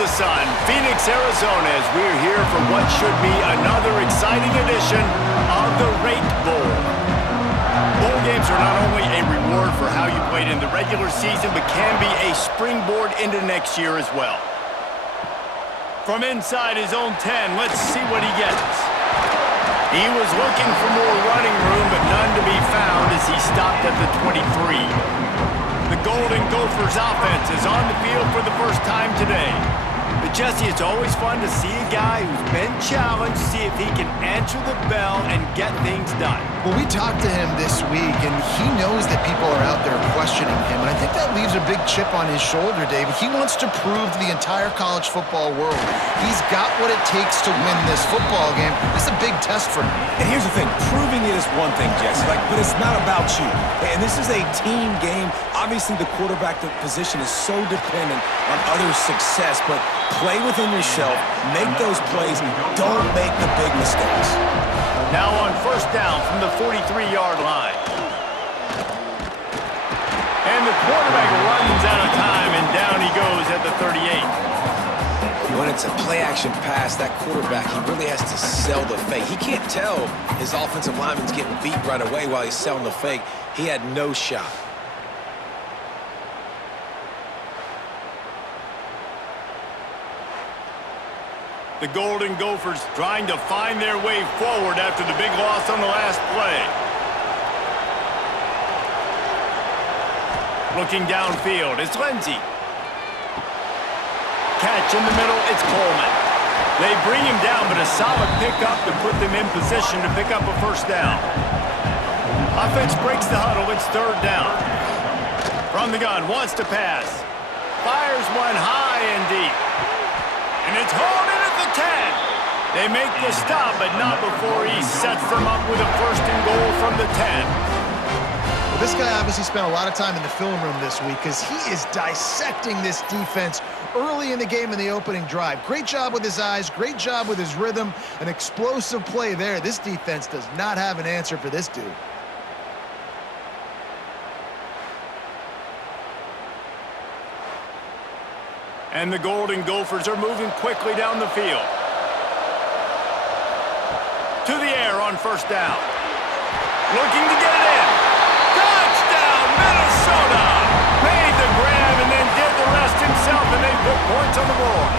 the sun, Phoenix, Arizona, as we're here for what should be another exciting edition of the Rate Bowl. Bowl games are not only a reward for how you played in the regular season, but can be a springboard into next year as well. From inside his own 10, let's see what he gets. He was looking for more running room, but none to be found as he stopped at the 23. The Golden Gophers offense is on the field for the first time today. But Jesse, it's always fun to see a guy who's been challenged, see if he can answer the bell and get things done. Well, we talked to him this week, and he knows that people are out there questioning him, and I think that leaves a big chip on his shoulder, David. He wants to prove to the entire college football world he's got what it takes to win this football game. This is a big test for him. And here's the thing, proving it is one thing, Jesse, but it's not about you. And this is a team game. Obviously, the quarterback position is so dependent on others' success, but play within yourself, make those plays, don't make the big mistakes. Now on first down from the 43-yard line. And the quarterback runs out of time, and down he goes at the 38. When it's a play-action pass, that quarterback, he really has to sell the fake. He can't tell his offensive lineman's getting beat right away while he's selling the fake. He had no shot. The Golden Gophers trying to find their way forward after the big loss on the last play. Looking downfield, it's Lindsey. Catch in the middle, it's Coleman. They bring him down, but a solid pickup to put them in position to pick up a first down. Offense breaks the huddle, it's third down. From the gun, wants to pass. Fires one high and deep. And it's hauled in at the 10. They make the stop, but not before he sets them up with a first and goal from the 10. Well, this guy obviously spent a lot of time in the film room this week because he is dissecting this defense early in the game in the opening drive. Great job with his eyes, great job with his rhythm, an explosive play there. This defense does not have an answer for this dude. And the Golden Gophers are moving quickly down the field. To the air on first down. Looking to get it in. Touchdown, Minnesota! Made the grab and then did the rest himself, and they put points on the board.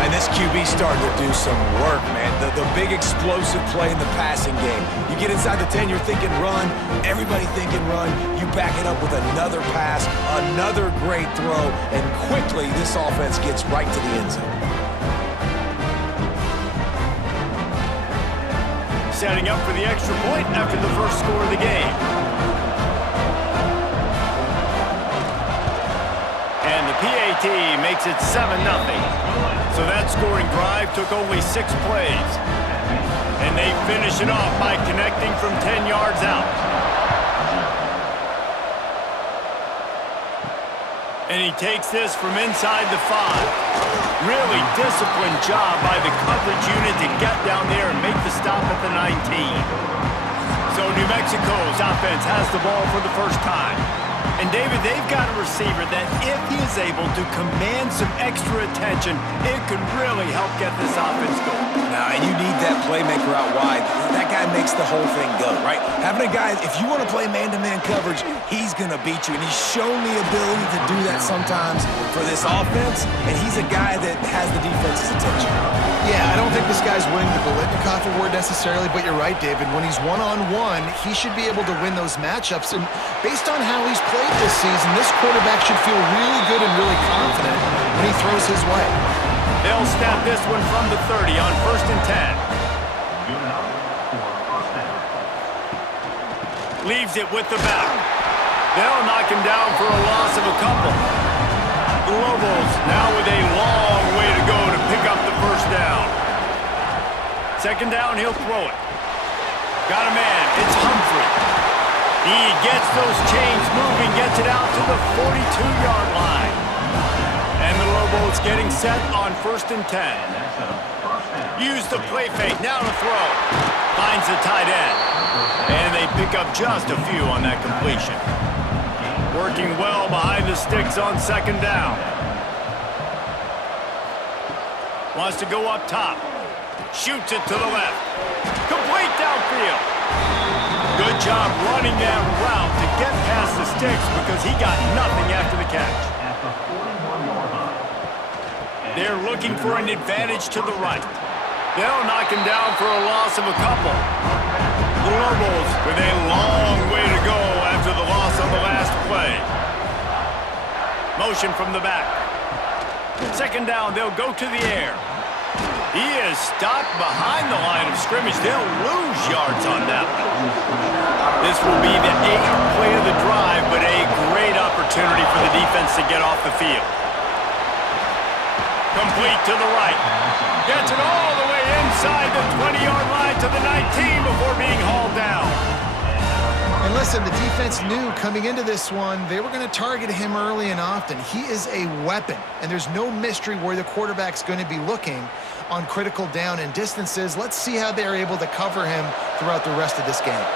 And this QB starting to do some work, man. The big explosive play in the passing game. You get inside the 10, you're thinking run. Everybody thinking run. You back it up with another pass, another great throw, and quickly this offense gets right to the end zone. Setting up for the extra point after the first score of the game. And the PAT makes it 7-0. So that scoring drive took only 6 plays. And they finish it off by connecting from 10 yards out. And he takes this from inside the 5. Really disciplined job by the coverage unit to get down there and make the stop at the 19. So New Mexico's offense has the ball for the first time. And David, they've got a receiver that if he is able to command some extra attention, it could really help get this offense going. Now, and you need that playmaker out wide. That guy makes the whole thing go, right? Having a guy, if you want to play man-to-man coverage, he's going to beat you. And he's shown the ability to do that sometimes for this offense, and he's a guy that has the defense's attention. Yeah, I don't think this guy's winning the Biletnikoff Award necessarily, but you're right, David. When he's one-on-one, he should be able to win those matchups. And based on how he's played this season, this quarterback should feel really good and really confident when he throws his way. They'll snap this one from the 30 on first and 10. Leaves it with the back. They'll knock him down for a loss of a couple. The Lobos now with a long way to go to pick up the first down. Second down, he'll throw it. Got a man, it's Humphrey. He gets those chains moving, gets it out to the 42-yard line. And the Lobos getting set on first and 10. Use the play fake, now to throw. Finds the tight end. And they pick up just a few on that completion. Working well behind the sticks on second down. Wants to go up top. Shoots it to the left. Complete downfield. Good job running that route to get past the sticks because he got nothing after the catch. They're looking for an advantage to the right. They'll knock him down for a loss of a couple. The Lobos with a long way to go after the loss on the last play. Motion from the back. Second down, they'll go to the air. He is stopped behind the line of scrimmage. They'll lose yards on that one. This will be the 8th play of the drive, but a great opportunity for the defense to get off the field. Complete to the right. Gets it all the way inside the 20-yard line to the 19 before being hauled down. And listen, the defense knew coming into this one, they were going to target him early and often. He is a weapon, and there's no mystery where the quarterback's going to be looking on critical down and distances. Let's see how they're able to cover him throughout the rest of this game.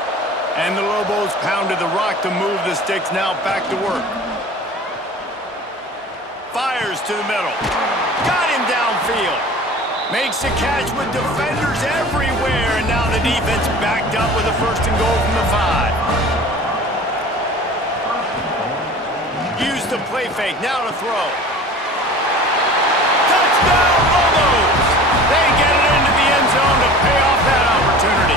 And the Lobos pounded the rock to move the sticks, now back to work. Fires to the middle. Got him downfield. Makes the catch with defenders everywhere, and now the defense backed up with a 1st and goal from the 5. Use the play fake, now to throw. Touchdown, Lobos! They get it into the end zone to pay off that opportunity.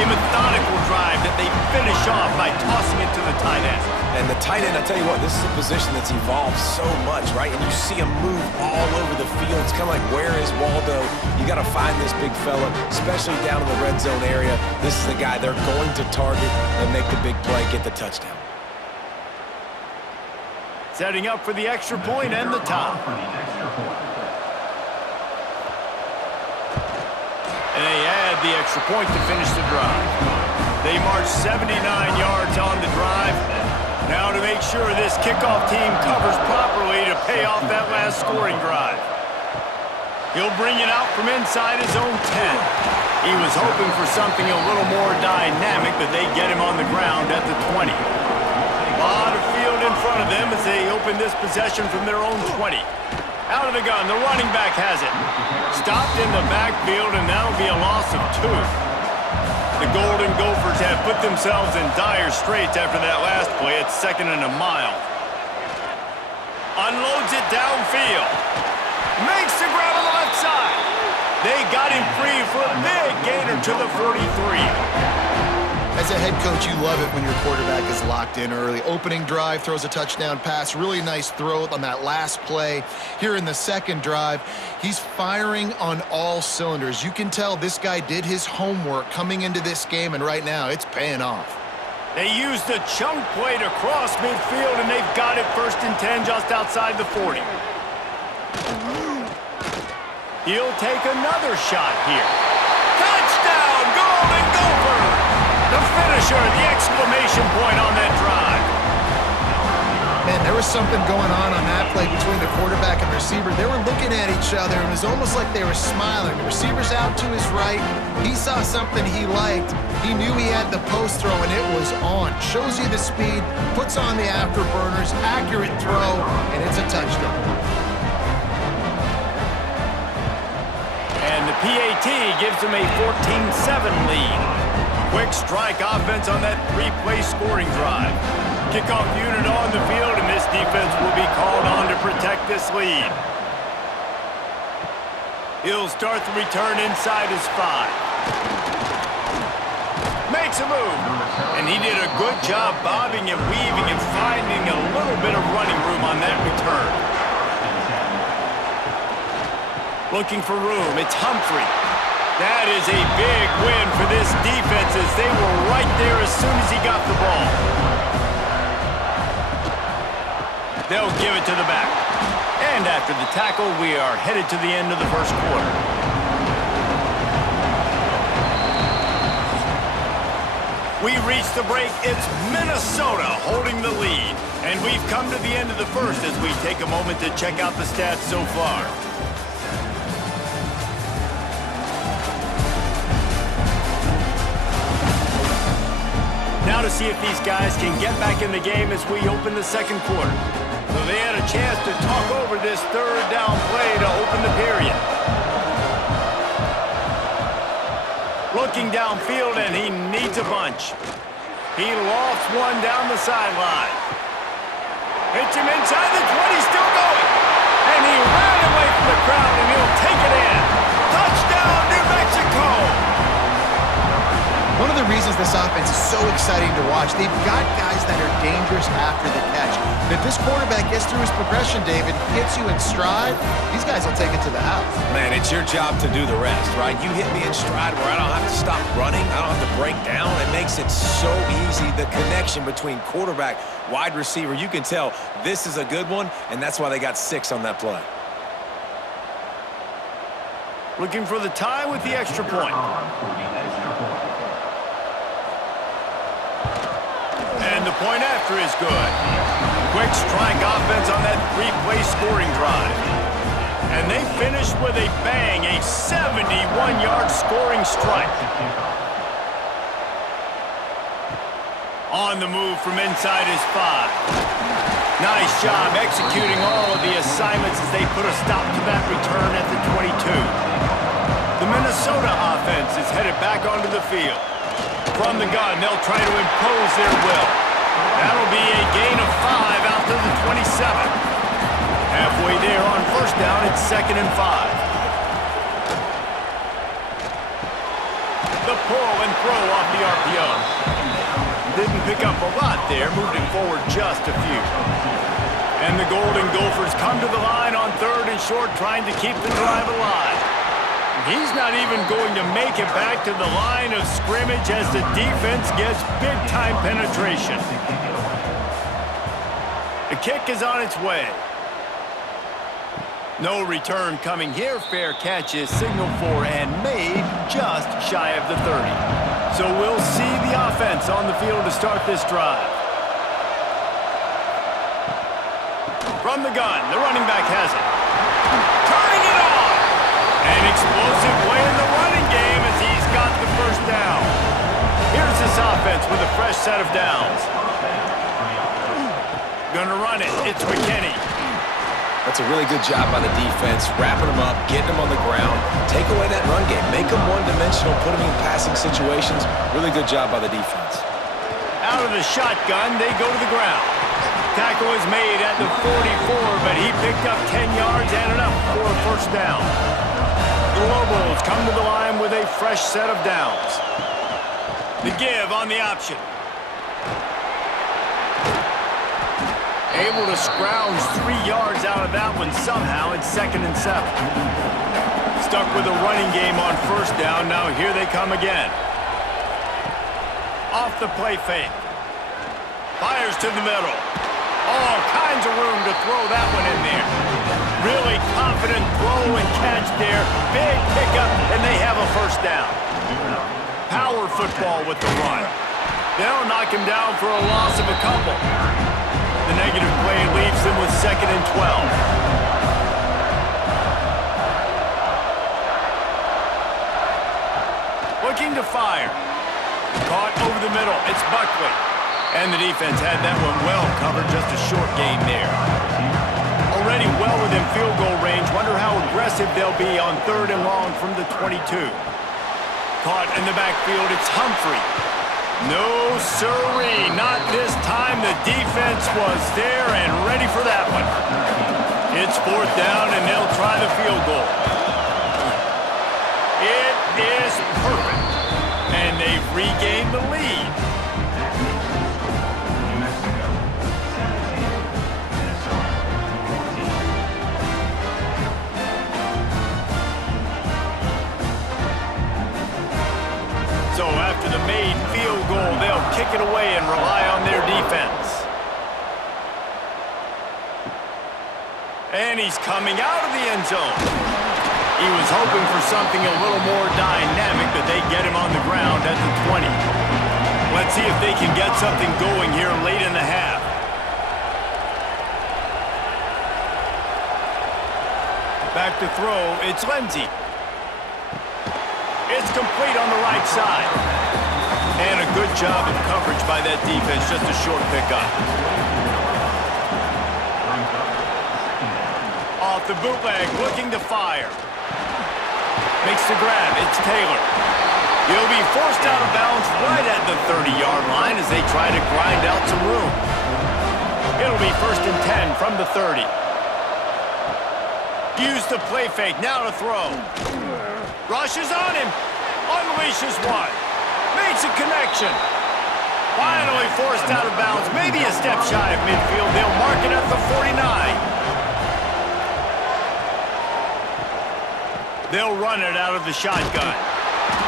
A methodical drive that they finish off by tossing it to the tight end. And the tight end, I tell you what, this is a position that's evolved so much, right? And you see him move all over the field. It's kind of like, where is Waldo? You got to find this big fella, especially down in the red zone area. This is the guy they're going to target and make the big play, get the touchdown. Setting up for the extra point and the top. And they add the extra point to finish the drive. They march 79 yards on the drive. Now to make sure this kickoff team covers properly to pay off that last scoring drive. He'll bring it out from inside his own 10. He was hoping for something a little more dynamic, but they get him on the ground at the 20. A lot of field in front of them as they open this possession from their own 20. Out of the gun, the running back has it. Stopped in the backfield, and that'll be a loss of 2. The Golden Gophers have put themselves in dire straits after that last play. It's 2nd and a mile. Unloads it downfield. Makes the grab on the left side. They got him free for a big gainer to the 43. As a head coach, you love it when your quarterback is locked in early. Opening drive, throws a touchdown pass. Really nice throw on that last play. Here in the second drive, he's firing on all cylinders. You can tell this guy did his homework coming into this game, and right now it's paying off. They used the chunk play to cross midfield, and they've got it 1st and 10 just outside the 40. He'll take another shot here. Touchdown, Golden Gophers! The finisher, the exclamation point on that drive. Man, there was something going on that play between the quarterback and receiver. They were looking at each other, and it was almost like they were smiling. The receiver's out to his right. He saw something he liked. He knew he had the post throw, and it was on. Shows you the speed, puts on the afterburners, accurate throw, and it's a touchdown. And the PAT gives them a 14-7 lead. Quick strike offense on that 3-play scoring drive. Kickoff unit on the field, and this defense will be called on to protect this lead. He'll start the return inside his 5. Makes a move, and he did a good job bobbing and weaving and finding a little bit of running room on that return. Looking for room, it's Humphrey. That is a big win for this defense as they were right there as soon as he got the ball. They'll give it to the back. And after the tackle, we are headed to the end of the first quarter. We reach the break. It's Minnesota holding the lead. And we've come to the end of the first as we take a moment to check out the stats so far. Now to see if these guys can get back in the game as we open the second quarter. So they had a chance to talk over this 3rd down play to open open the period. Looking downfield, and he needs a bunch. He lofts one down the sideline. Hits him inside the 20, still going. And he ran away from the crowd, and he'll take it in. Touchdown, New Mexico! One of the reasons this offense is so exciting to watch, they've got guys that are dangerous after the catch. And if this quarterback gets through his progression, David, hits you in stride, these guys will take it to the house. Man, it's your job to do the rest, right? You hit me in stride where I don't have to stop running. I don't have to break down. It makes it so easy. The connection between quarterback, wide receiver, you can tell this is a good one, and that's why they got 6 on that play. Looking for the tie with the extra point. And the point after is good. Quick strike offense on that 3-play scoring drive. And they finished with a bang, a 71-yard scoring strike. On the move from inside his 5. Nice job executing all of the assignments as they put a stop to that return at the 22. The Minnesota offense is headed back onto the field. From the gun, they'll try to impose their will. That'll be a gain of 5 out to the 27. Halfway there on first down, it's 2nd and 5. The pull and throw off the RPO. Didn't pick up a lot there, moved it forward just a few. And the Golden Gophers come to the line on 3rd and short, trying to keep the drive alive. He's not even going to make it back to the line of scrimmage as the defense gets big-time penetration. The kick is on its way. No return coming here. Fair catch is signaled for and made just shy of the 30. So we'll see the offense on the field to start this drive. From the gun, the running back has it. Turning it on! An explosive play in the running game as he's got the first down. Here's this offense with a fresh set of downs. Gonna run it. It's McKinney. That's a really good job by the defense, wrapping them up, getting them on the ground, take away that run game, make them one-dimensional, put them in passing situations. Really good job by the defense. Out of the shotgun, they go to the ground. Tackle is made at the 44, but he picked up 10 yards and enough for a first down. The Lobos come to the line with a fresh set of downs. The give on the option. Able to scrounge 3 yards out of that one somehow. It's 2nd and 7. Stuck with a running game on first down. Now here they come again. Off the play fake. Fires to the middle. All kinds of room to throw that one in there. Really confident throw and catch there. Big pickup, and they have a first down. Power football with the run. They'll knock him down for a loss of a couple. The negative play leaves them with 2nd and 12. Looking to fire. Caught over the middle. It's Buckley. And the defense had that one well covered. Just a short gain there. Already well within field goal range. Wonder how aggressive they'll be on 3rd and long from the 22. Caught in the backfield. It's Humphrey. No, sirree, not this time. The defense was there and ready for that one. It's 4th down, and they'll try the field goal. It is perfect, and they've regained the lead. So after the made field goal, they'll kick it away and rely on their defense. And he's coming out of the end zone. He was hoping for something a little more dynamic, but they get him on the ground at the 20. Let's see if they can get something going here late in the half. Back to throw, it's Lindsey. It's complete on the right side. And a good job of coverage by that defense, just a short pickup. Off the bootleg, looking to fire. Makes the grab. It's Taylor. He'll be forced out of bounds right at the 30-yard line as they try to grind out some room. It'll be 1st and 10 from the 30. Use the play fake. Now to throw. Rushes on him. Unleashes one. Makes a connection. Finally forced out of bounds. Maybe a step shy of midfield. They'll mark it at the 49. They'll run it out of the shotgun.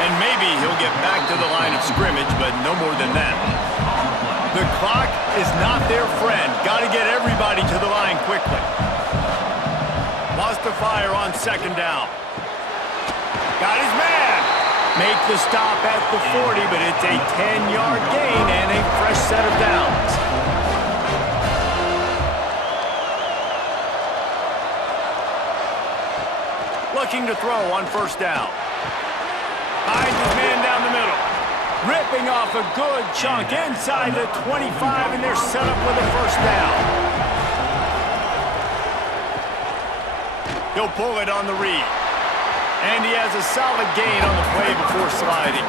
And maybe he'll get back to the line of scrimmage, but no more than that. The clock is not their friend. Got to get everybody to the line quickly. Wants to fire on 2nd down. Got his man. Make the stop at the 40, but it's a 10-yard gain and a fresh set of downs. Looking to throw on 1st down. Finds his man down the middle. Ripping off a good chunk inside the 25, and they're set up with a 1st down. He'll pull it on the read. And he has a solid gain on the play before sliding.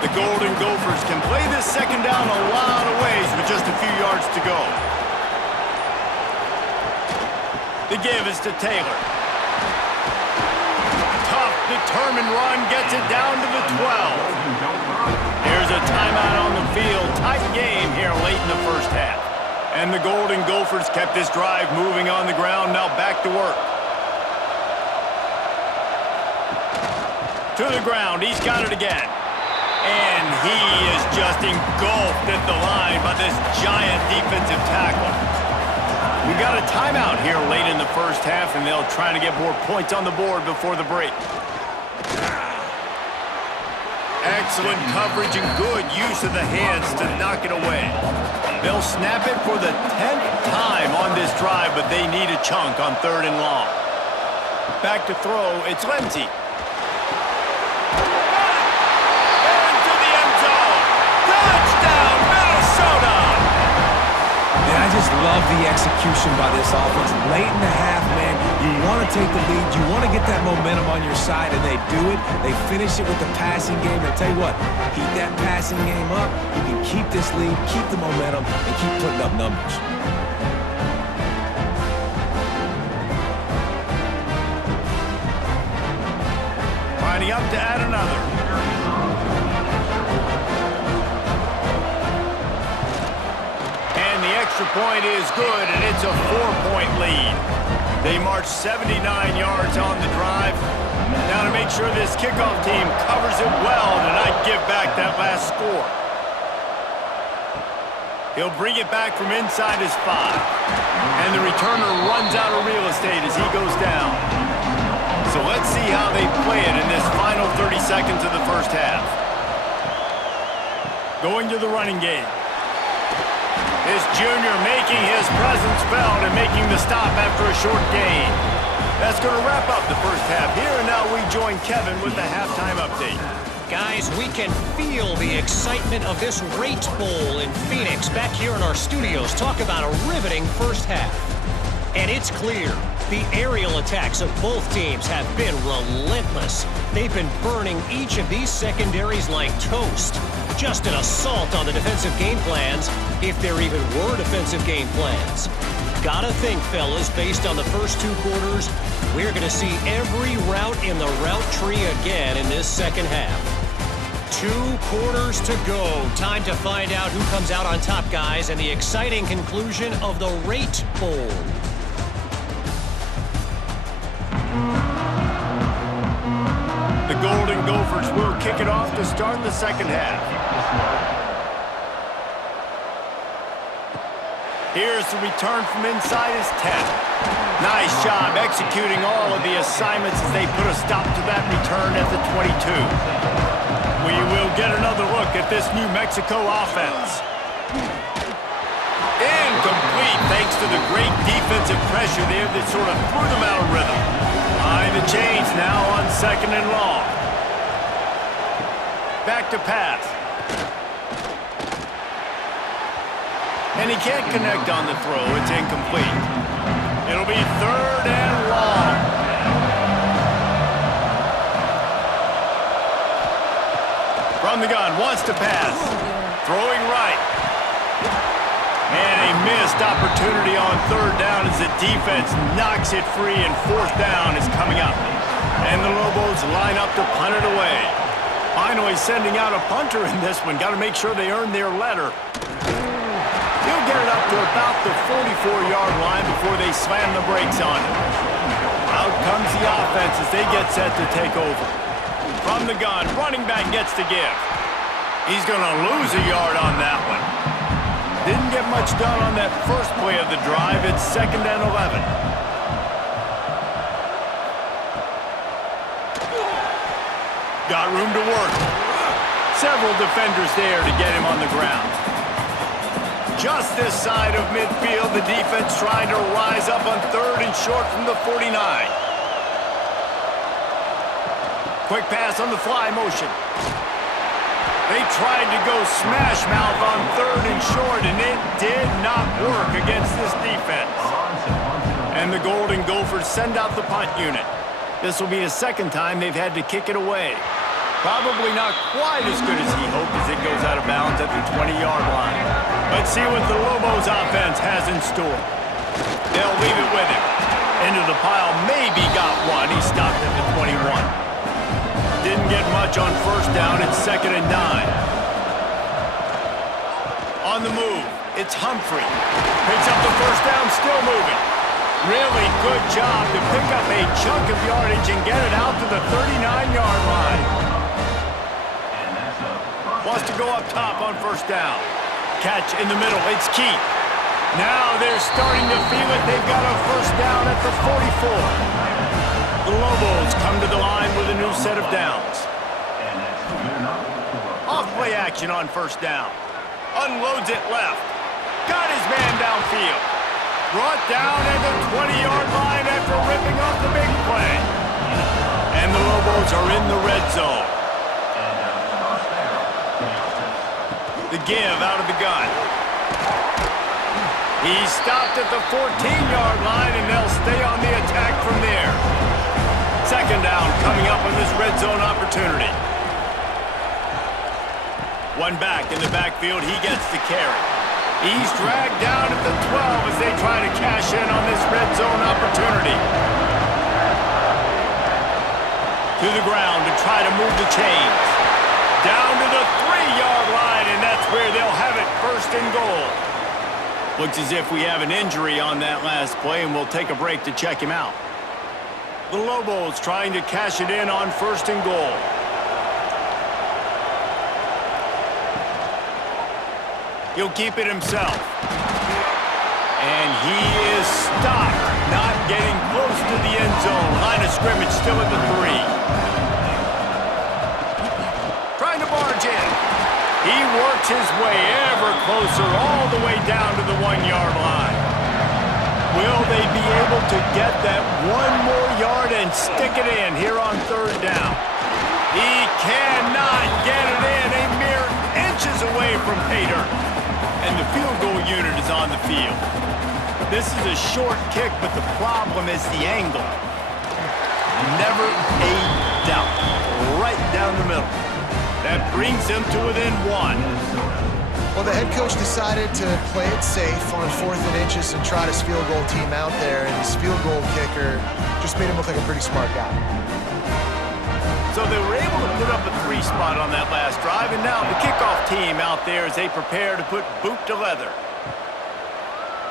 The Golden Gophers can play this 2nd down a lot of ways with just a few yards to go. The give is to Taylor. Determined run gets it down to the 12. Here's a timeout on the field. Tight game here late in the 1st half. And the Golden Gophers kept this drive moving on the ground. Now back to work. To the ground. He's got it again. And he is just engulfed at the line by this giant defensive tackle. We've got a timeout here late in the 1st half, and they'll try to get more points on the board before the break. Excellent coverage and good use of the hands to knock it away. They'll snap it for the 10th time on this drive, but they need a chunk on 3rd and long. Back to throw, it's Lindsey. Into the end zone. Touchdown, Minnesota! And I just love the execution by this offense. Late in the half, man, you want to take the lead. You want to get that momentum on your side, and they do it. They finish it with the passing game. And tell you what, keep that passing game up. You can keep this lead, keep the momentum, and keep putting up numbers. Lining up to add another. The extra point is good, and it's a 4-point lead. They march 79 yards on the drive. Now to make sure this kickoff team covers it well to not give back that last score. He'll bring it back from inside his 5. And the returner runs out of real estate as he goes down. So let's see how they play it in this final 30 seconds of the 1st half. Going to the running game. This junior making his presence felt and making the stop after a short gain. That's going to wrap up the 1st half here, and now we join Kevin with the halftime update. Guys, we can feel the excitement of this Rate Bowl in Phoenix back here in our studios. Talk about a riveting 1st half. And it's clear, the aerial attacks of both teams have been relentless. They've been burning each of these secondaries like toast. Just an assault on the defensive game plans, if there even were defensive game plans. Gotta think, fellas, based on the first 2 quarters, we're going to see every route in the route tree again in this 2nd half. 2 quarters to go. Time to find out who comes out on top, guys, and the exciting conclusion of the Rate Bowl. The Golden Gophers will kick it off to start the 2nd half. Here's the return from inside his 10. Nice job executing all of the assignments as they put a stop to that return at the 22. We will get another look at this New Mexico offense. Incomplete thanks to the great defensive pressure there that sort of threw them out of rhythm. Behind the chains now on 2nd and long. Back to pass. And he can't connect on the throw. It's incomplete. It'll be 3rd and long. Wants to pass. Throwing right. And a missed opportunity on third down as the defense knocks it free, and fourth down is coming up. And the Lobos line up to punt it away. Finally sending out a punter in this one. Got to make sure they earn their letter. He'll get it up to about the 44-yard line before they slam the brakes on it. Out comes the offense as they get set to take over. From the gun, running back gets to give. He's going to lose a yard on that one. Didn't get much done on that first play of the drive. It's 2nd and 11. Got room to work. Several defenders there to get him on the ground. Just this side of midfield, the defense trying to rise up on 3rd and short from the 49. Quick pass on the fly motion. They tried to go smash mouth on 3rd and short, and it did not work against this defense. And the Golden Gophers send out the punt unit. This will be the 2nd time they've had to kick it away. Probably not quite as good as he hoped as it goes out of bounds at the 20-yard line. Let's see what the Lobos offense has in store. They'll leave it with him. Into the pile, maybe got one. He stopped at the 21. Didn't get much on first down. It's 2nd and 9. On the move, it's Humphrey. Picks up the first down, still moving. Really good job to pick up a chunk of yardage and get it out to the 39-yard line. Wants to go up top on first down. Catch in the middle, it's Keith. Now they're starting to feel it. They've got a first down at the 44. The Lobos come to the line with a new set of downs. Off play action on first down. Unloads it left. Got his man downfield. Brought down at the 20-yard line after ripping off the big play. And the Lobos are in the red zone. The give out of the gun. He stopped at the 14-yard line, and they'll stay on the attack from there. 2nd down coming up on this red zone opportunity. One back in the backfield, he gets the carry. He's dragged down at the 12 as they try to cash in on this red zone opportunity. To the ground to try to move the chains. Down to the 3-yard line, and that's where they'll have it, 1st and goal. Looks as if we have an injury on that last play, and we'll take a break to check him out. The Lobos trying to cash it in on 1st and goal. He'll keep it himself. And he is stopped, not getting close to the end zone. Line of scrimmage still at the 3. Trying to barge in. He works his way ever closer all the way down to the 1-yard line. Will they be able to get that one more yard and stick it in here on 3rd down? He cannot get it in, a mere inches away from pay dirt. And the field goal unit is on the field. This is a short kick, but the problem is the angle. Never a doubt. Right down the middle. That brings them to within 1. Well, the head coach decided to play it safe on 4th and inches and trot his field goal team out there, and his field goal kicker just made him look like a pretty smart guy. So they were able to put up a 3 spot on that last drive, and now the kickoff team out there as they prepare to put boot to leather.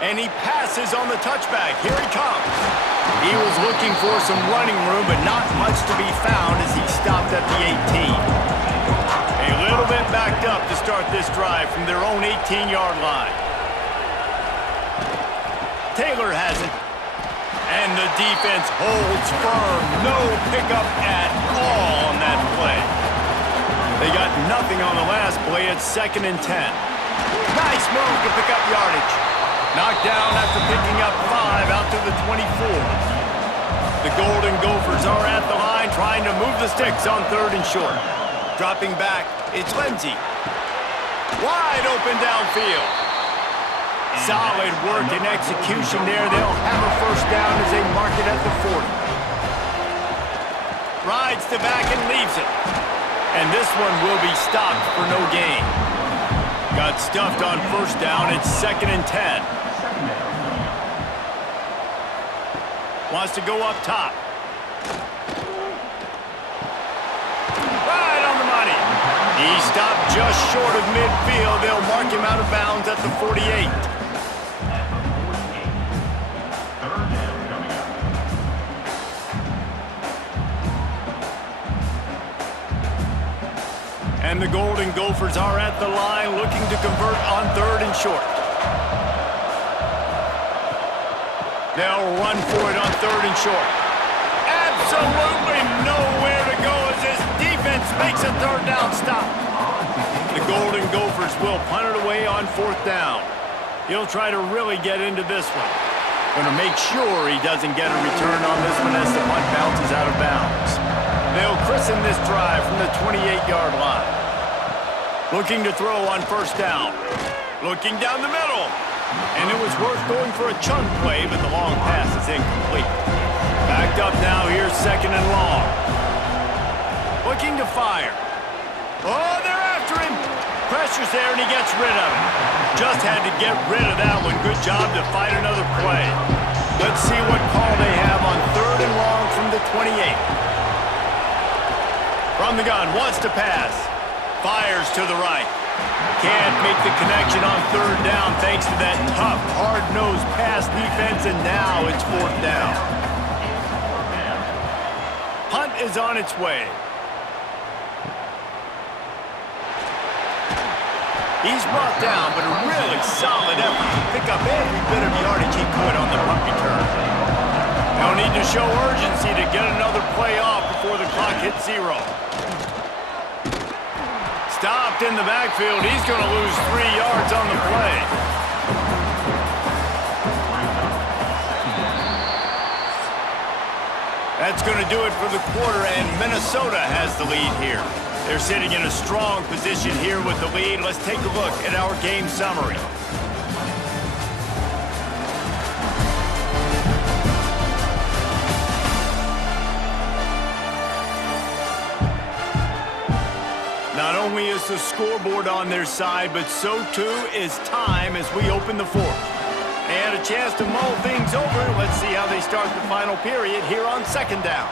And he passes on the touchback. Here he comes. He was looking for some running room, but not much to be found as he stopped at the 18. A little bit backed up to start this drive from their own 18-yard line. Taylor has it. And the defense holds firm. No pickup at all on that play. They got nothing on the last play. It's 2nd and 10. Nice move to pick up yardage. Knocked down after picking up 5 out to the 24. The Golden Gophers are at the line trying to move the sticks on 3rd and short. Dropping back, it's Lindsey. Wide open downfield. Solid work and execution there. They'll have a first down as they mark it at the 40. Rides to back and leaves it. And this one will be stopped for no gain. Got stuffed on first down. It's 2nd and 10. Wants to go up top. Right on the money. He stopped just short of midfield. They'll mark him out of bounds at the 48. And the Golden Gophers are at the line looking to convert on 3rd and short. They'll run for it on 3rd and short. Absolutely nowhere to go as this defense makes a 3rd down stop. The Golden Gophers will punt it away on 4th down. He'll try to really get into this one. Going to make sure he doesn't get a return on this one as the punt bounces out of bounds. They'll christen this drive from the 28-yard line. Looking to throw on 1st down. Looking down the middle. And it was worth going for a chunk play, but the long pass is incomplete. Backed up now, here's 2nd and long. Looking to fire. Oh, they're after him. Pressure's there, and he gets rid of it. Just had to get rid of that one. Good job to fight another play. Let's see what call they have on 3rd and long from the 28. From the gun, wants to pass. Fires to the right. Can't make the connection on 3rd down thanks to that tough, hard-nosed pass defense, and now it's 4th down. Punt is on its way. He's brought down, but a really solid effort to pick up every bit of yardage he could on the punt return. They'll need to show urgency to get another play off before the clock hits 0. Stopped in the backfield. He's going to lose 3 yards on the play. That's going to do it for the quarter, and Minnesota has the lead here. They're sitting in a strong position here with the lead. Let's take a look at our game summary. Not only is the scoreboard on their side, but so too is time as we open the 4th. They had a chance to mull things over. Let's see how they start the final period here on 2nd down.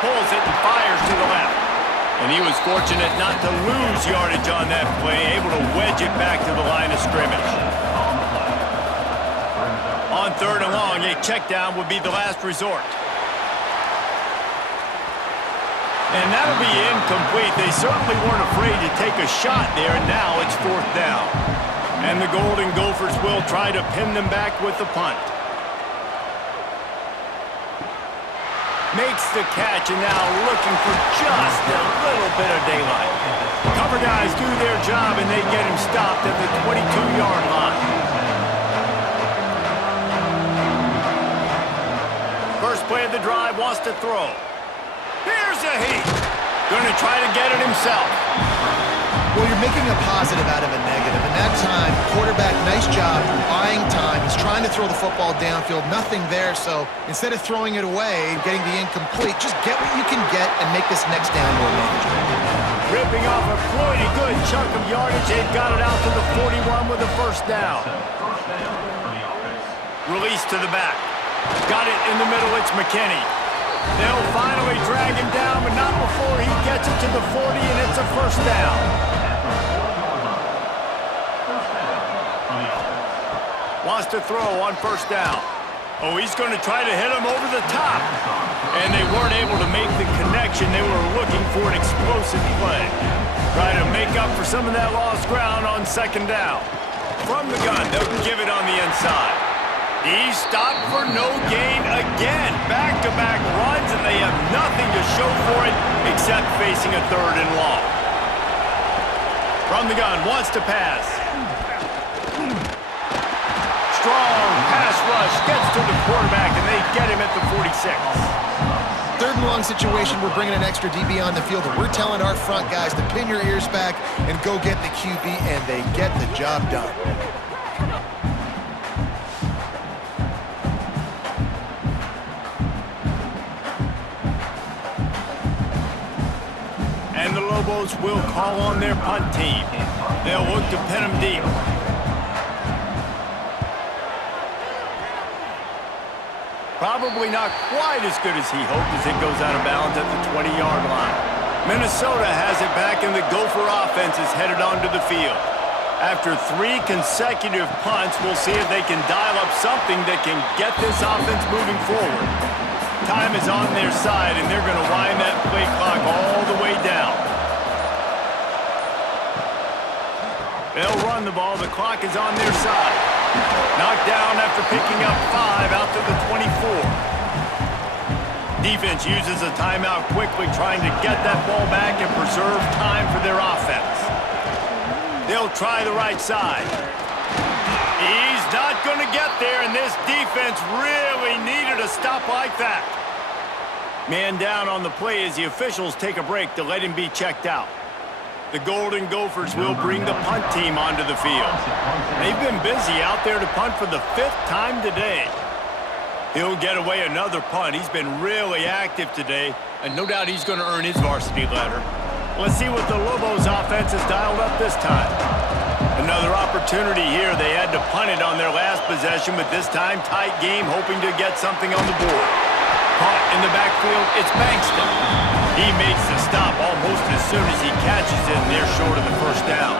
Pulls it and fires to the left. And he was fortunate not to lose yardage on that play, able to wedge it back to the line of scrimmage. On 3rd and long, a check down would be the last resort. And that'll be incomplete. They certainly weren't afraid to take a shot there, and now it's 4th down. And the Golden Gophers will try to pin them back with the punt. Makes the catch, and now looking for just a little bit of daylight. Cover guys do their job, and they get him stopped at the 22-yard line. First play of the drive, wants to throw. Here's a heat. Going to try to get it himself. Well, you're making a positive out of a negative, and that time, quarterback, nice job, buying time. He's trying to throw the football downfield, nothing there, so instead of throwing it away, getting the incomplete, just get what you can get and make this next down more manageable. Ripping off a pretty good chunk of yardage, they've got it out to the 41 with a 1st down. Release to the back. Got it in the middle, it's McKinney. They'll finally drag him down, but not before he gets it to the 40, and it's a 1st down. Wants to throw on 1st down. Oh, he's going to try to hit him over the top. And they weren't able to make the connection. They were looking for an explosive play. Try to make up for some of that lost ground on 2nd down. From the gun, they'll give it on the inside. He stopped for no gain again. Back-to-back runs, and they have nothing to show for it except facing a 3rd and long. From the gun, wants to pass. Strong pass rush, gets to the quarterback, and they get him at the 46. 3rd and long situation, we're bringing an extra DB on the field, and we're telling our front guys to pin your ears back and go get the QB, and they get the job done. Lobos will call on their punt team. They'll look to pin them deep. Probably not quite as good as he hoped as it goes out of bounds at the 20-yard line. Minnesota has it back, and the Gopher offense is headed onto the field. After 3 consecutive punts, we'll see if they can dial up something that can get this offense moving forward. Time is on their side, and they're going to wind that play clock all the way down. They'll run the ball. The clock is on their side. Knocked down after picking up 5 out to the 24. Defense uses a timeout quickly, trying to get that ball back and preserve time for their offense. They'll try the right side. He's not going to get there, and this defense really needed a stop like that. Man down on the play as the officials take a break to let him be checked out. The Golden Gophers will bring the punt team onto the field. They've been busy out there to punt for the 5th time today. He'll get away another punt. He's been really active today, and no doubt he's going to earn his varsity letter. Let's see what the Lobos offense has dialed up this time. Another opportunity here. They had to punt it on their last possession, but this time tight game, hoping to get something on the board. Caught in the backfield, it's Bankston. He makes the stop almost as soon as he catches it, and they're short of the first down.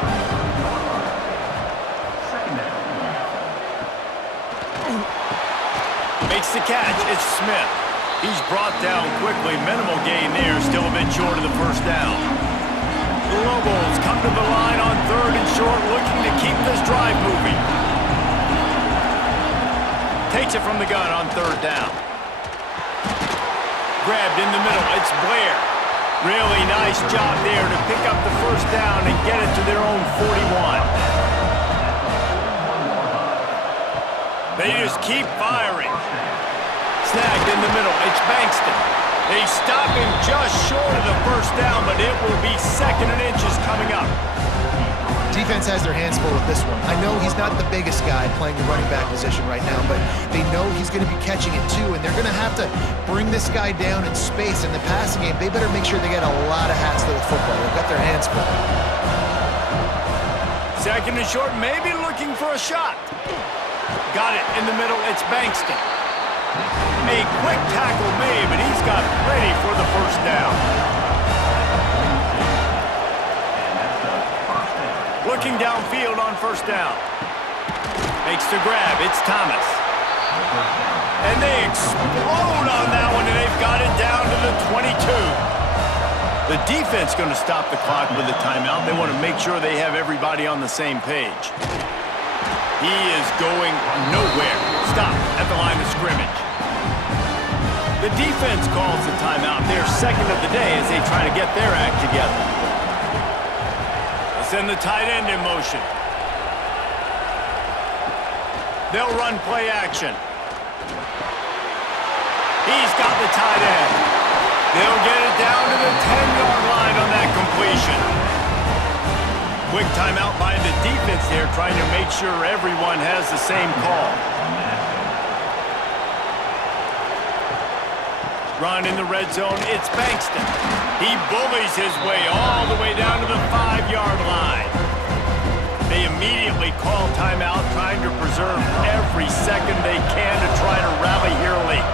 Makes the catch, it's Smith. He's brought down quickly, minimal gain there, still a bit short of the first down. The Lobos come to the line on 3rd and short, looking to keep this drive moving. Takes it from the gun on 3rd down. Grabbed in the middle, it's Blair. Really nice job there to pick up the first down and get it to their own 41. They just keep firing. Snagged in the middle, it's Bankston. They stop him just short of the first down, but it will be 2nd and inches coming up. Defense has their hands full with this one. I know he's not the biggest guy playing the running back position right now, but they know he's going to be catching it too, and they're going to have to bring this guy down in space. In the passing game, they better make sure they get a lot of hats to the football. They've got their hands full. 2nd and short, maybe looking for a shot. Got it in the middle, it's Bankston. A quick tackle made, but he's got plenty for the first down. Looking downfield on first down. Makes the grab, it's Thomas. And they explode on that one, and they've got it down to the 22. The defense going to stop the clock with a timeout. They want to make sure they have everybody on the same page. He is going nowhere. Stop at the line of scrimmage. The defense calls the timeout. They're 2nd of the day as they try to get their act together. They send the tight end in motion. They'll run play action. He's got the tight end. They'll get it down to the 10-yard line on that completion. Quick timeout by the defense there, trying to make sure everyone has the same call. Run in the red zone, it's Bankston. He bullies his way all the way down to the 5-yard line. They immediately call timeout, trying to preserve every second they can to try to rally here late.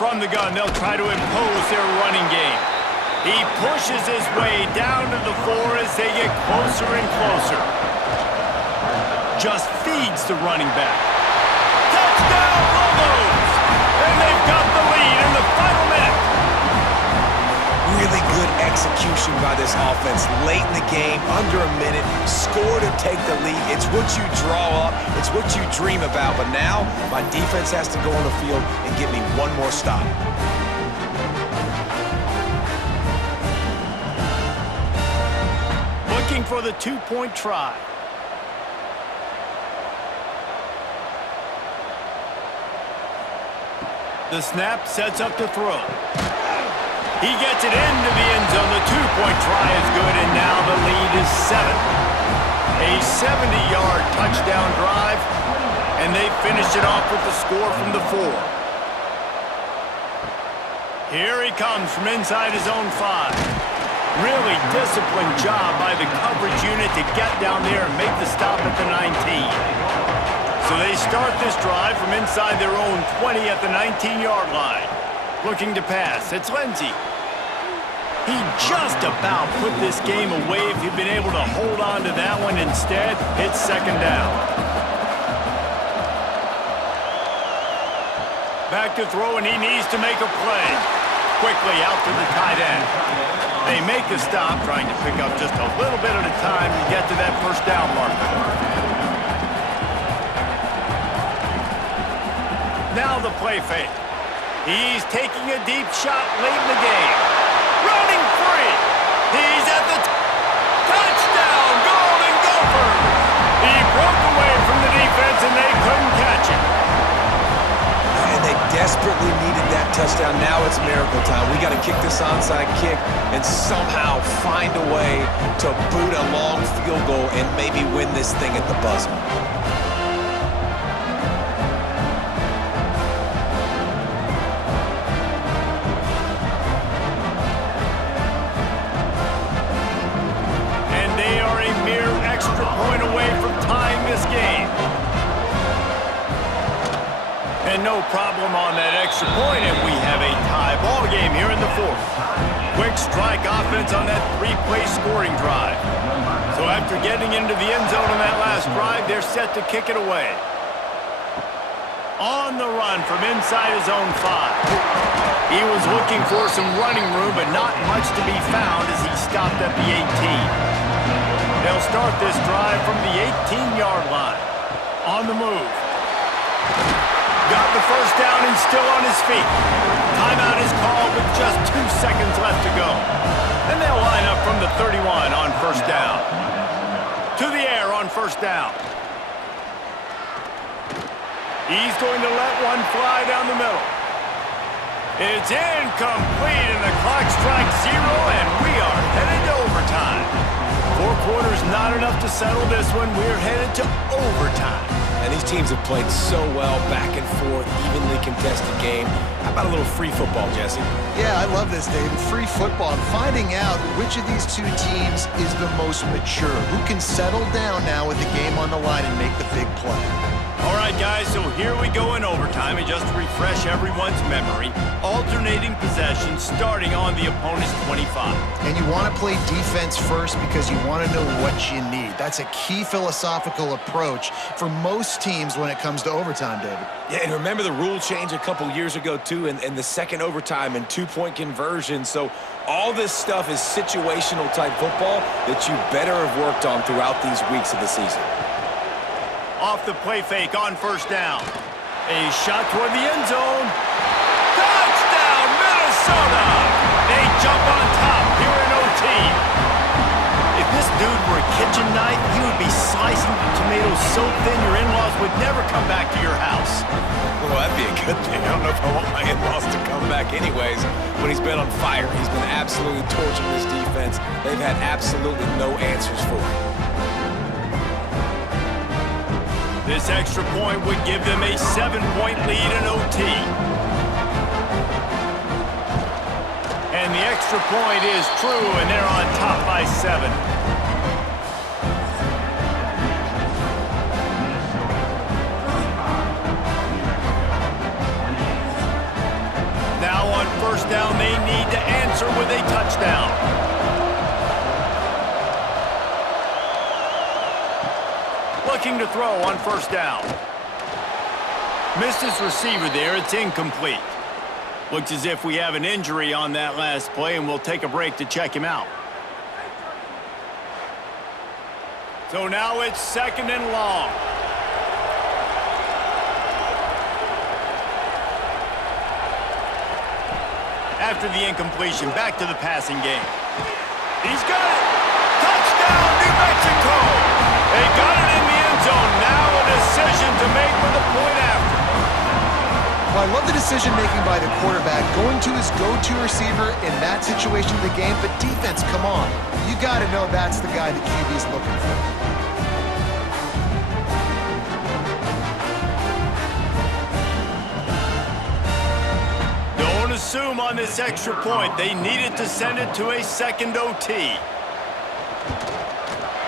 From the gun, they'll try to impose their running game. He pushes his way down to the 4 as they get closer and closer. Just feeds the running back. Touchdown, Lobos! And they've got the lead in the final minute. Really good execution by this offense. Late in the game, under a minute, score to take the lead. It's what you draw up. It's what you dream about. But now, my defense has to go on the field and get me one more stop. Looking for the 2-point try. The snap sets up to throw. He gets it into the end zone. The 2-point try is good, and now the lead is 7. A 70-yard touchdown drive, and they finish it off with the score from the 4. Here he comes from inside his own 5. Really disciplined job by the coverage unit to get down there and make the stop at the 19. So they start this drive from inside their own 20 at the 19-yard line. Looking to pass. It's Lindsey. He just about put this game away if he'd been able to hold on to that one. Instead, it's second down. Back to throw, and he needs to make a play. Quickly out to the tight end. They make the stop, trying to pick up just a little bit at a time to get to that first down marker. Now the play fake. He's taking a deep shot late in the game. Running free. He's at the touchdown, Golden Gophers. He broke away from the defense, and they couldn't catch him. And they desperately needed that touchdown. Now it's miracle time. We got to kick this onside kick and somehow find a way to boot a long field goal and maybe win this thing at the buzzer. And they are a mere extra point away from tying this game. And no problem on that extra point, and we have a tie ball game here in the 4th. Quick strike offense on that 3-play scoring drive. So after getting into the end zone on that last drive, they're set to kick it away. On the run from inside his own 5. He was looking for some running room, but not much to be found as he stopped at the 18. They'll start this drive from the 18-yard line. On the move. Got the first down and still on his feet. Timeout is called with just 2 seconds left to go. And they'll line up from the 31 on first down. To the air on first down. He's going to let one fly down the middle. It's incomplete, and the clock strikes 0, and we are headed to overtime. 4 quarters not enough to settle this one. We're headed to overtime. And these teams have played so well, back and forth, evenly contested game. How about a little free football, Jesse? Yeah, I love this, David. Free football. And finding out which of these two teams is the most mature. Who can settle down now with the game on the line and make the big play. All right, guys, so here we go in overtime. And just to refresh everyone's memory, alternating possession starting on the opponent's 25. And you want to play defense first because you want to know what you need. That's a key philosophical approach for most teams when it comes to overtime, David. Yeah, and remember the rule change a couple years ago, too, and the second overtime and 2-point conversion. So all this stuff is situational type football that you better have worked on throughout these weeks of the season. Off the play fake on first down. A shot toward the end zone. Touchdown, Minnesota! They jump on top here in OT. If this dude were a kitchen knife, he would be slicing tomatoes so thin your in-laws would never come back to your house. Well, that'd be a good thing. I don't know if I want my in-laws to come back anyways. When he's been on fire, he's been absolutely torching this defense. They've had absolutely no answers for him. This extra point would give them a 7-point lead in OT. And the extra point is true, and they're on top by 7. Now on first down, they need to answer with a touchdown. Looking to throw on first down. Missed his receiver there. It's incomplete. Looks as if we have an injury on that last play, and we'll take a break to check him out. So now it's second and long. After the incompletion, back to the passing game. He's got it! Touchdown, New Mexico! They got it in the end zone. Now a decision to make with the point after. Well, I love the decision-making by the quarterback, going to his go-to receiver in that situation of the game. But defense, come on. You got to know that's the guy the QB's looking for. Don't assume on this extra point. They needed to send it to a second OT.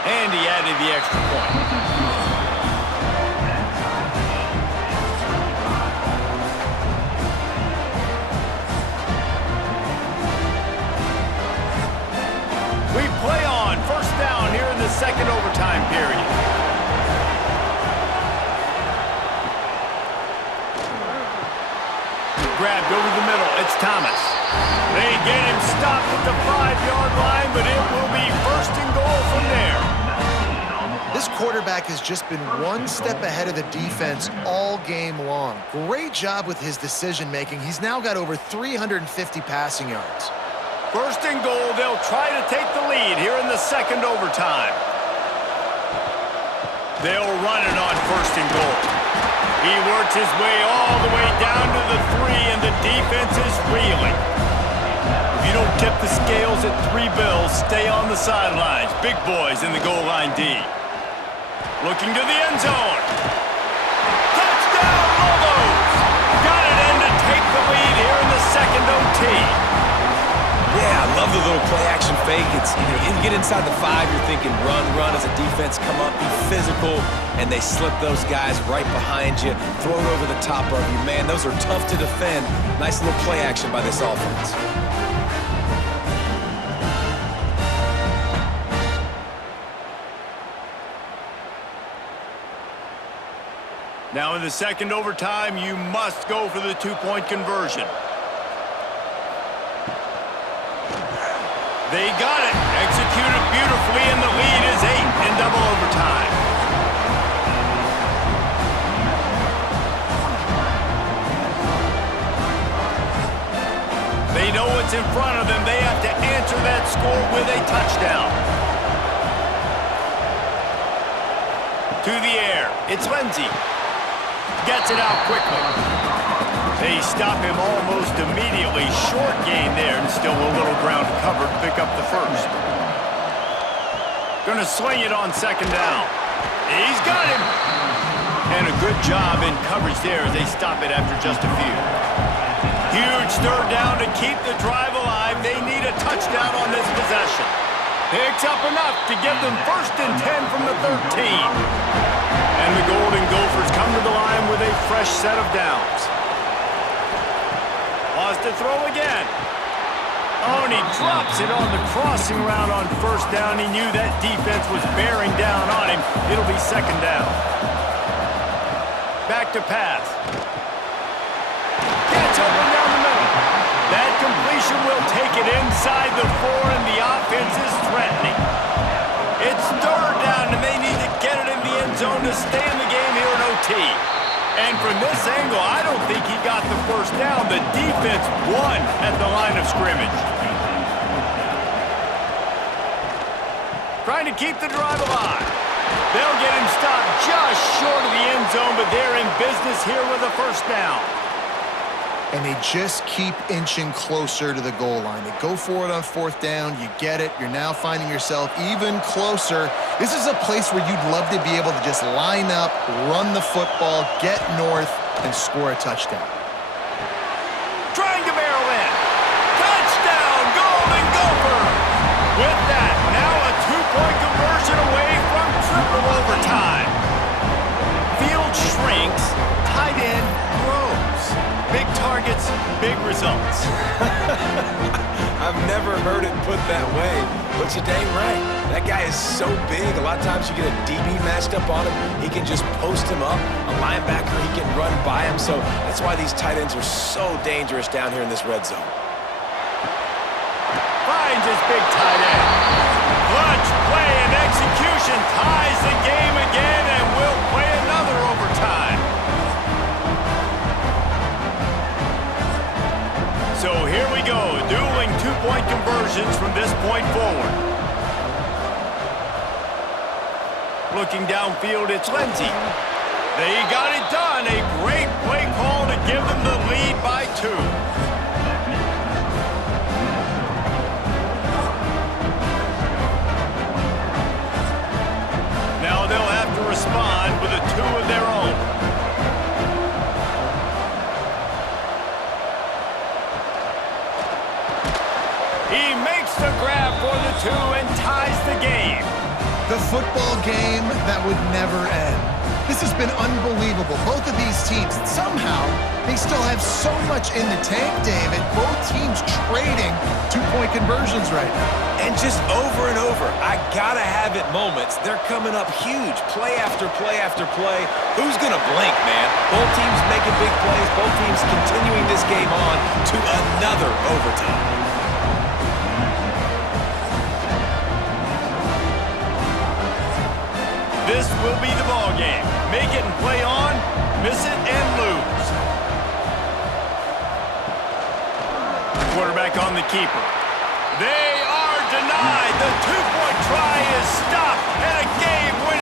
And he added the extra point. We play on first down here in the second overtime period. Grabbed over the middle. It's Thomas. They get him stopped at the 5-yard line, but it will be first and goal from there. This quarterback has just been one step ahead of the defense all game long. Great job with his decision-making. He's now got over 350 passing yards. First and goal, they'll try to take the lead here in the second overtime. They'll run it on first and goal. He works his way all the way down to the 3, and the defense is reeling. If you don't tip the scales at 3 bills, stay on the sidelines. Big boys in the goal line D. Looking to the end zone. Touchdown, Lobos! Got it in to take the lead here in the second OT. Yeah, I love the little play-action fake. It's, you get inside the 5, you're thinking run as a defense, come up, be physical, and they slip those guys right behind you, throw it over the top of you. Man, those are tough to defend. Nice little play action by this offense. Now in the second overtime, you must go for the 2-point conversion. They got it. Executed beautifully, and the lead is 8 in double overtime. They know what's in front of them. They have to answer that score with a touchdown. To the air. It's Lindsey. Gets it out quickly. They stop him almost immediately. Short gain there, and still a little ground covered. Pick up the first. Gonna swing it on second down. He's got him. And a good job in coverage there as they stop it after just a few. Huge third down to keep the drive alive. They need a touchdown on this possession. Picks up enough to give them first and 10 from the 13. And the Golden Gophers come to the line with a fresh set of downs. Wants to throw again. Oh, and he drops it on the crossing route on first down. He knew that defense was bearing down on him. It'll be second down. Back to pass. Gets open down the middle. That completion will take it inside the 4, and the offense is threatening. It's third down, and they need to get it in the end zone to stay in the game here in OT. And from this angle, I don't think he got the first down. The defense won at the line of scrimmage. Trying to keep the drive alive. They'll get him stopped just short of the end zone, but they're in business here with a first down. And they just keep inching closer to the goal line. They go for it on fourth down. You get it. You're now finding yourself even closer. This is a place where you'd love to be able to just line up, run the football, get north, and score a touchdown. Trying to barrel in. Touchdown, Golden Gopher! With that, now a 2-point conversion away from triple overtime. Field shrinks, tight end grows. Big targets, big results. I've never heard it put that way, but you're dang right. That guy is so big. A lot of times you get a DB matched up on him. He can just post him up. A linebacker, he can run by him. So that's why these tight ends are so dangerous down here in this red zone. Finds his big tight end. Clutch play and execution ties the game again, and will play another overtime. So here we go, dueling 2-point conversions from this point forward. Looking downfield, it's Lindsey. They got it done. A great play call to give them the lead by 2. Now they'll have to respond with a 2 of their own. a football game that would never end. This has been unbelievable. Both of these teams, somehow, they still have so much in the tank, David. Both teams trading two-point conversions right now. And just over and over, I gotta have it moments. They're coming up huge, play after play after play. Who's gonna blink, man? Both teams making big plays, both teams continuing this game on to another overtime. This will be the ball game. Make it and play on, miss it and lose. Quarterback on the keeper. They are denied. The two-point try is stopped. And